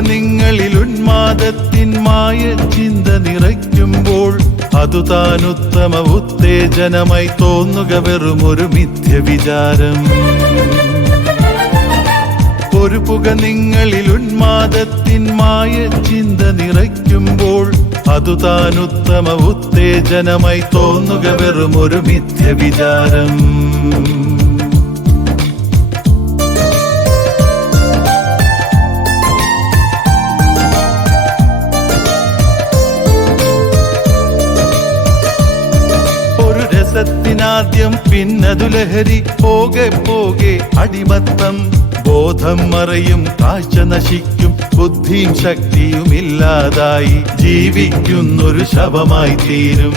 നിങ്ങളിൽ ഉന്മാദത്തിൻ മായ ചിന്ത നിറയ്ക്കുമ്പോൾ അതു താൻ ഉത്തമ ഉത്തേജനമായി തോന്നുക വെറുമൊരു മിഥ്യവിചാരം. ഒരു പുക നിങ്ങളിൽ ഉന്മാദത്തിൻ മായ ചിന്ത നിറയ്ക്കുമ്പോൾ അതു താൻ ഉത്തമ ഉത്തേജനമായി തോന്നുക വെറുമൊരു മിഥ്യവിചാരം. രസത്തിനാദ്യം പിന്നതു ലഹരി, പോകെ പോകെ അടിമത്തം. ബോധം മറയും, കാഴ്ച നശിക്കും, ബുദ്ധിയും ശക്തിയുമില്ലാതായി ജീവിക്കുന്നൊരു ശവമായി തീരും.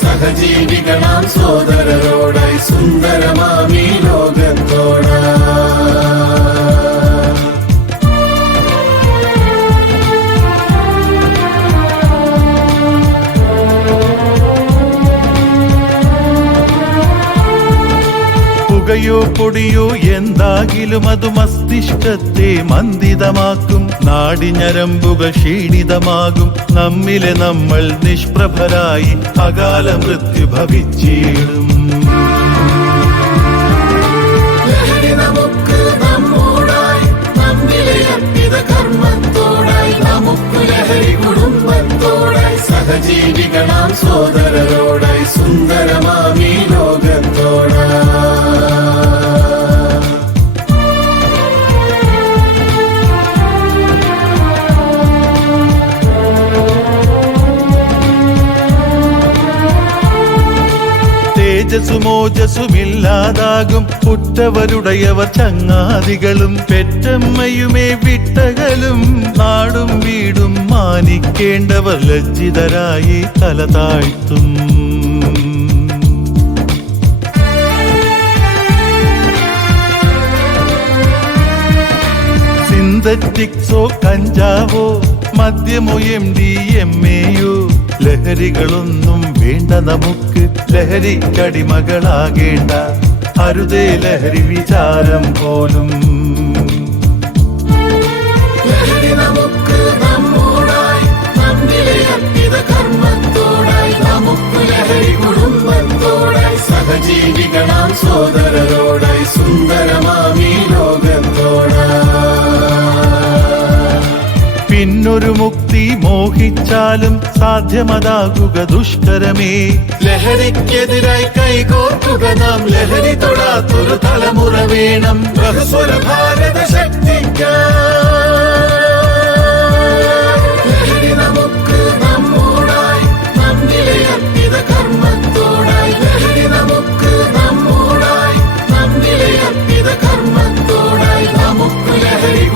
സഹജീവികളാം സോദരരോടായി സുന്ദരമാമീ ലോകത്തോടാ. പുകയോ പൊടിയോ എന്താകിലും അതു മസ്തിഷ്കത്തെ മന്ദിതമാക്കും, നാഡിഞരമ്പുകൾ ക്ഷീണിതമാകും, നമ്മിലെ നമ്മൾ നിഷ്പ്രഭരായി അകാല മൃത്യു ഭവിച്ചിടും. സഹജീവികളാം സോദരരോടായി സുന്ദരമാമീ ലോകത്തോടാ. തേജസ്സുമോജസ്സുമില്ലാതാകും, ഉറ്റവരുടയവർ ചങ്ങാതികളും, പെറ്റമ്മയുമേ വിട്ടകലും, നാടും വീടും മാനിക്കേണ്ടവർ ലജ്ജിതരായി തല താഴ്ത്തും. സിന്തറ്റിക്സോ കഞ്ചാവോ മദ്യമോ MDMA-യോ ലഹരികളൊന്നും വേണ്ട നമുക്ക്, ലഹരിക്കടിമകളാകേണ്ട അരുതേ ലഹരി വിചാരം പോലും. സഹജീവികളാം സോദരരോടായി സുന്ദരമാമീ ലോകത്തോടാ. പിന്നൊരു മുക്തി മോഹിച്ചാലും സാധ്യമതാകുക ദുഷ്കരമേ. ലഹരിക്കെതിരായി കൈകോർക്കുക നാം, ലഹരി തൊടാത്തൊരു തലമുറ വേണം. ബഹുസ്വര ഭാരത ലഹരി നമുക്ക് നമ്മോടായി, നമ്മിലെ അർപ്പിത കർമ്മത്തോടായി. ലഹരി നമുക്ക് നമ്മോടായി, നമ്മിലെ അർപ്പിത കർമ്മത്തോടായി. നമുക്ക് ലഹരി